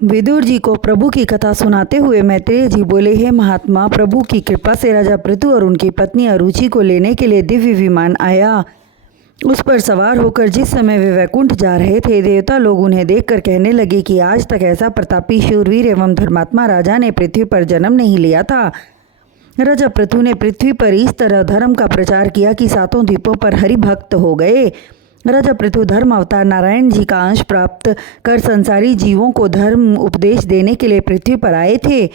विदुर जी को प्रभु की कथा सुनाते हुए मैत्रेय जी बोले, हे महात्मा, प्रभु की कृपा से राजा पृथु और उनकी पत्नी अरुचि को लेने के लिए दिव्य विमान आया। उस पर सवार होकर जिस समय वे वैकुंठ जा रहे थे, देवता लोग उन्हें देखकर कहने लगे कि आज तक ऐसा प्रतापी शूरवीर एवं धर्मात्मा राजा ने पृथ्वी पर जन्म नहीं लिया था। राजा पृथु ने पृथ्वी पर इस तरह धर्म का प्रचार किया कि सातों द्वीपों पर हरि भक्त हो गए। राजा पृथु धर्म अवतार नारायण जी का अंश प्राप्त कर संसारी जीवों को धर्म उपदेश देने के लिए पृथ्वी पर आए थे।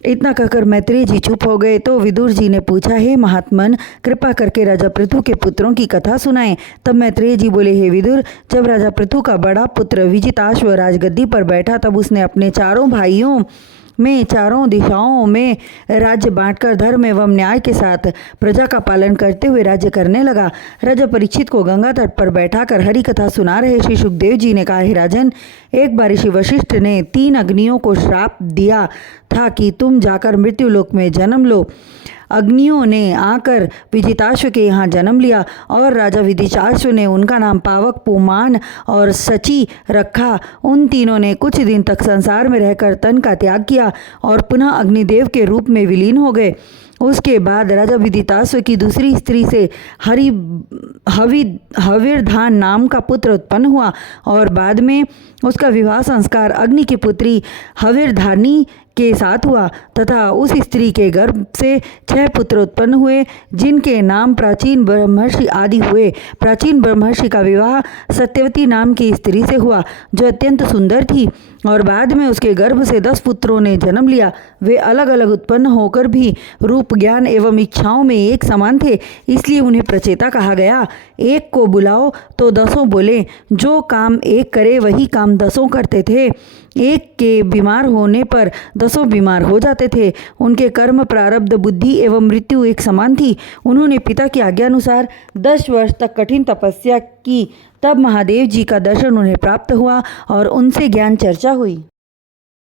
इतना कहकर मैत्रेय जी चुप हो गए तो विदुर जी ने पूछा, हे महात्मन, कृपा करके राजा पृथु के पुत्रों की कथा सुनाएं। तब मैत्रेय जी बोले, हे विदुर, जब राजा पृथु का बड़ा पुत्र विजिताश्व राजगद्दी पर बैठा तब उसने अपने चारों भाइयों में चारों दिशाओं में राज्य बांटकर धर्म एवं न्याय के साथ प्रजा का पालन करते हुए राज्य करने लगा। राजा परीक्षित को गंगा तट पर बैठाकर हरि कथा सुना रहे श्री सुखदेव जी ने कहा, हे राजन, एक बार ऋषि वशिष्ठ ने 3 अग्नियों को श्राप दिया था कि तुम जाकर मृत्युलोक में जन्म लो। अग्नियों ने आकर विजिताश्व के यहाँ जन्म लिया और राजा विदिताश्व ने उनका नाम पावक, पुमान और सची रखा। उन तीनों ने कुछ दिन तक संसार में रहकर तन का त्याग किया और पुनः अग्निदेव के रूप में विलीन हो गए। उसके बाद राजा विदिताश्व की दूसरी स्त्री से हविर्धान नाम का पुत्र उत्पन्न हुआ और बाद में उसका विवाह संस्कार अग्नि की पुत्री हविर्धानी के साथ हुआ तथा उस स्त्री के गर्भ से 6 पुत्र उत्पन्न हुए, जिनके नाम प्राचीन ब्रह्मर्षि आदि हुए। प्राचीन ब्रह्मर्षि का विवाह सत्यवती नाम की स्त्री से हुआ, जो अत्यंत सुंदर थी, और बाद में उसके गर्भ से 10 पुत्रों ने जन्म लिया। वे अलग अलग उत्पन्न होकर भी रूप, ज्ञान एवं इच्छाओं में एक समान थे, इसलिए उन्हें प्रचेता कहा गया। एक को बुलाओ तो 10 बोले, जो काम एक करे वही काम 10 करते थे। एक के बीमार होने पर 10 बीमार हो जाते थे। उनके कर्म, प्रारब्ध, बुद्धि एवं मृत्यु एक समान थी। उन्होंने पिता की आज्ञा अनुसार 10 वर्ष तक कठिन तपस्या की। तब महादेव जी का दर्शन उन्हें प्राप्त हुआ और उनसे ज्ञान चर्चा हुई।